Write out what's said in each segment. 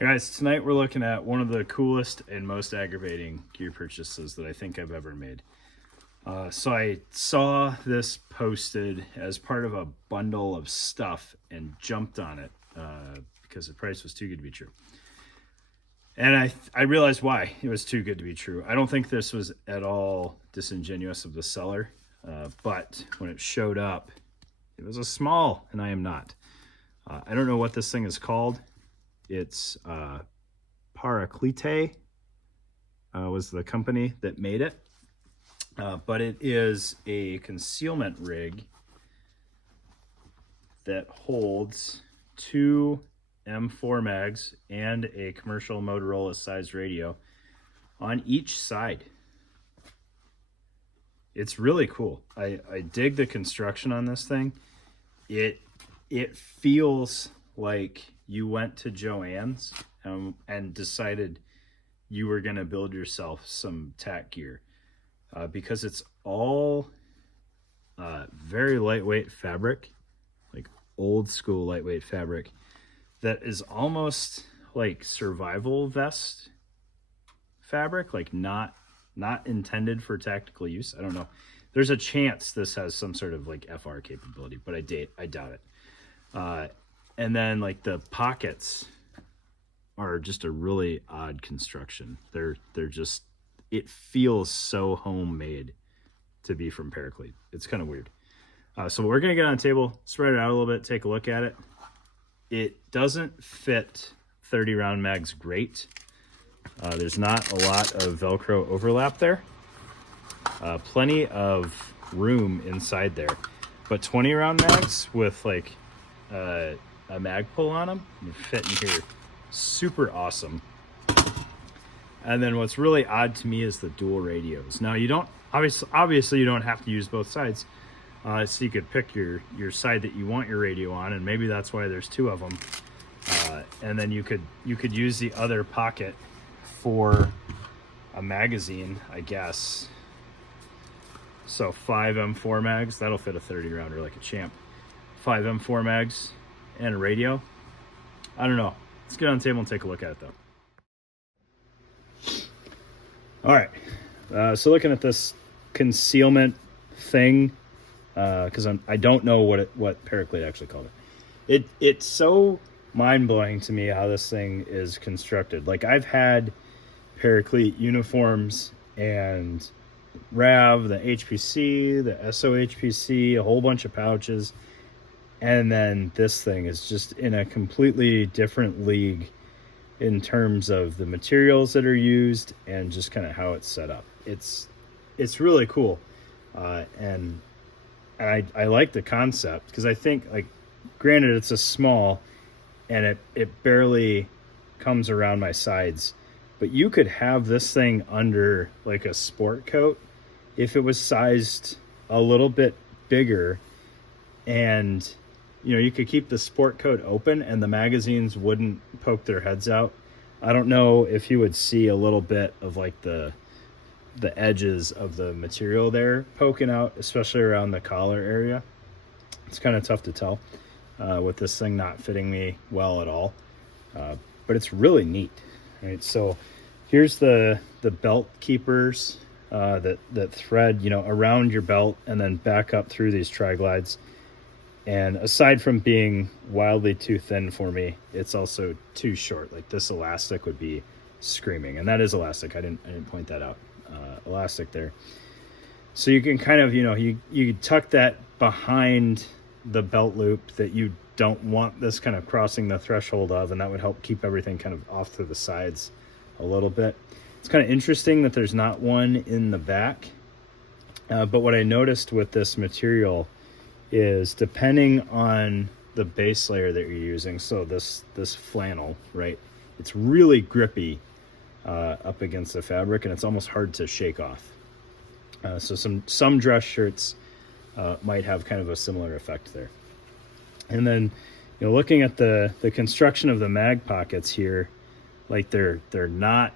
Hi guys, tonight we're looking at one of the coolest and most aggravating gear purchases that I think I've ever made. So I saw this posted as part of a bundle of stuff and jumped on it because the price was too good to be true. And I realized why it was too good to be true. I don't think this was at all disingenuous of the seller, but when it showed up, it was a small, and I am not. I don't know what this thing is called. It's Paraclete was the company that made it. But it is a concealment rig that holds two M4 mags and a commercial Motorola sized radio on each side. It's really cool. I dig the construction on this thing. It feels like you went to Joann's and decided you were going to build yourself some tack gear because it's all very lightweight fabric, like old school lightweight fabric that is almost like survival vest fabric, like not intended for tactical use. I don't know. There's a chance this has some sort of like FR capability, but I doubt it. And then like the pockets are just a really odd construction. They're just, it feels so homemade to be from Paraclete. It's kind of weird. So we're gonna get on the table, spread it out a little bit, take a look at it. It doesn't fit 30 round mags great. There's not a lot of Velcro overlap there. Plenty of room inside there, but 20 round mags with like a mag pull on them, you fit in here super awesome. And then what's really odd to me is the dual radios. Now you don't obviously you don't have to use both sides, so you could pick your side that you want your radio on, and maybe that's why there's two of them. And then you could use the other pocket for a magazine, I guess. So 5 M4 mags, that'll fit a 30 rounder like a champ. 5 M4 mags and a radio. I don't know. Let's get on the table and take a look at it though. All right, so looking at this concealment thing, because I don't know what Paraclete actually called it. It's so mind-blowing to me how this thing is constructed. Like I've had Paraclete uniforms and RAV, the HPC, the SOHPC, a whole bunch of pouches, and then this thing is just in a completely different league in terms of the materials that are used and just kind of how it's set up. It's really cool, and I like the concept because I think, like, granted it's a small and it barely comes around my sides, but you could have this thing under like a sport coat if it was sized a little bit bigger, and you could keep the sport coat open and the magazines wouldn't poke their heads out. I don't know if you would see a little bit of like the edges of the material there poking out, especially around the collar area. It's kind of tough to tell with this thing not fitting me well at all, but it's really neat. Right, so here's the belt keepers that thread around your belt and then back up through these tri-glides. And aside from being wildly too thin for me, it's also too short. Like this elastic would be screaming, and that is elastic. I didn't point that out. Elastic there. So you can kind of, you tuck that behind the belt loop that you don't want this kind of crossing the threshold of, and that would help keep everything kind of off to the sides a little bit. It's kind of interesting that there's not one in the back. But what I noticed with this material is depending on the base layer that you're using, so this flannel, right, it's really grippy up against the fabric, and it's almost hard to shake off. So some dress shirts might have kind of a similar effect there. And then looking at the construction of the mag pockets here, like they're not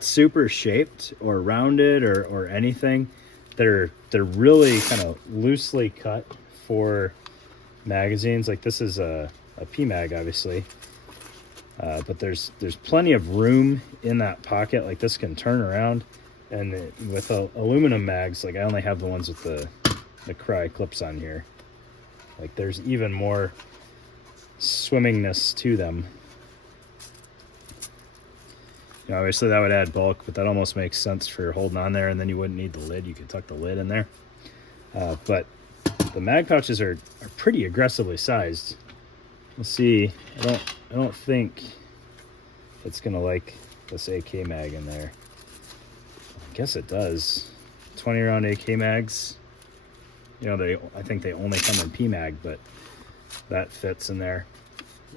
super shaped or rounded or anything. They're really kind of loosely cut for magazines. Like this is a PMag, obviously, But there's plenty of room in that pocket. Like this can turn around, and with aluminum mags, like I only have the ones with the Cry clips on here. Like there's even more swimmingness to them. You know, obviously that would add bulk, but that almost makes sense for holding on there, and then you wouldn't need the lid. You could tuck the lid in there. But the mag pouches are pretty aggressively sized. Let's see. I don't think it's gonna like this AK mag in there. I guess it does. 20 round AK mags. You know, I think they only come in PMag, but that fits in there.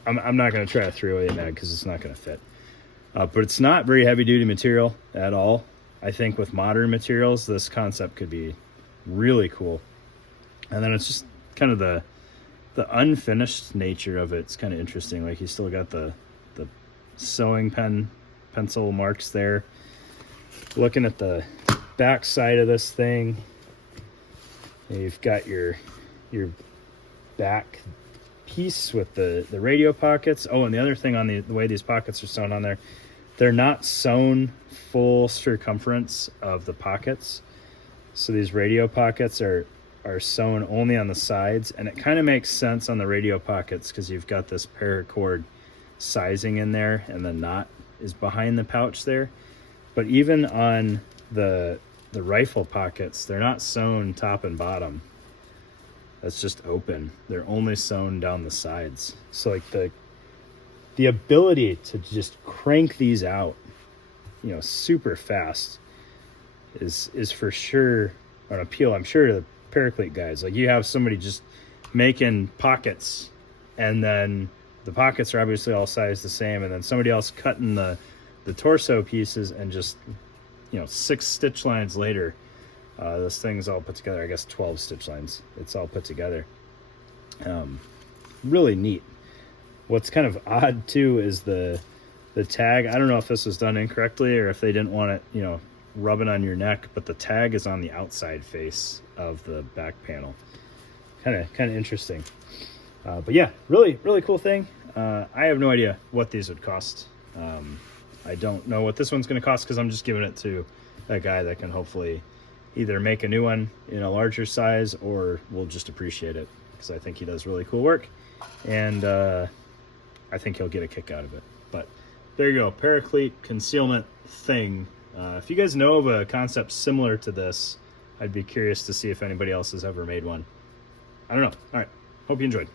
I'm not gonna try a 308 mag because it's not gonna fit. But it's not very heavy duty material at all. I think with modern materials, this concept could be really cool. And then it's just kind of the unfinished nature of it's kind of interesting. Like you still got the sewing pencil marks there. Looking at the back side of this thing, you've got your back piece with the radio pockets. Oh, and the other thing on the way these pockets are sewn on there, they're not sewn full circumference of the pockets. So these radio pockets are sewn only on the sides, and it kind of makes sense on the radio pockets because you've got this paracord sizing in there, and the knot is behind the pouch there. But even on the rifle pockets, they're not sewn top and bottom. That's just open. They're only sewn down the sides. So like the ability to just crank these out, you know, super fast is for sure an appeal, I'm sure, to the Paraclete guys. Like you have somebody just making pockets, and then the pockets are obviously all sized the same, and then somebody else cutting the torso pieces, and just, you know, 6 stitch lines later, this thing's all put together. I guess 12 stitch lines. It's all put together. Really neat. What's kind of odd too is the tag. I don't know if this was done incorrectly or if they didn't want it, you know, rubbing on your neck, but the tag is on the outside face of the back panel. Kind of interesting. But yeah, really cool thing. I have no idea what these would cost. I don't know what this one's going to cost because I'm just giving it to a guy that can hopefully either make a new one in a larger size or will just appreciate it, because I think he does really cool work, and I think he'll get a kick out of it. But there you go, Paraclete concealment thing. If you guys know of a concept similar to this, I'd be curious to see if anybody else has ever made one. I don't know. All right, hope you enjoyed.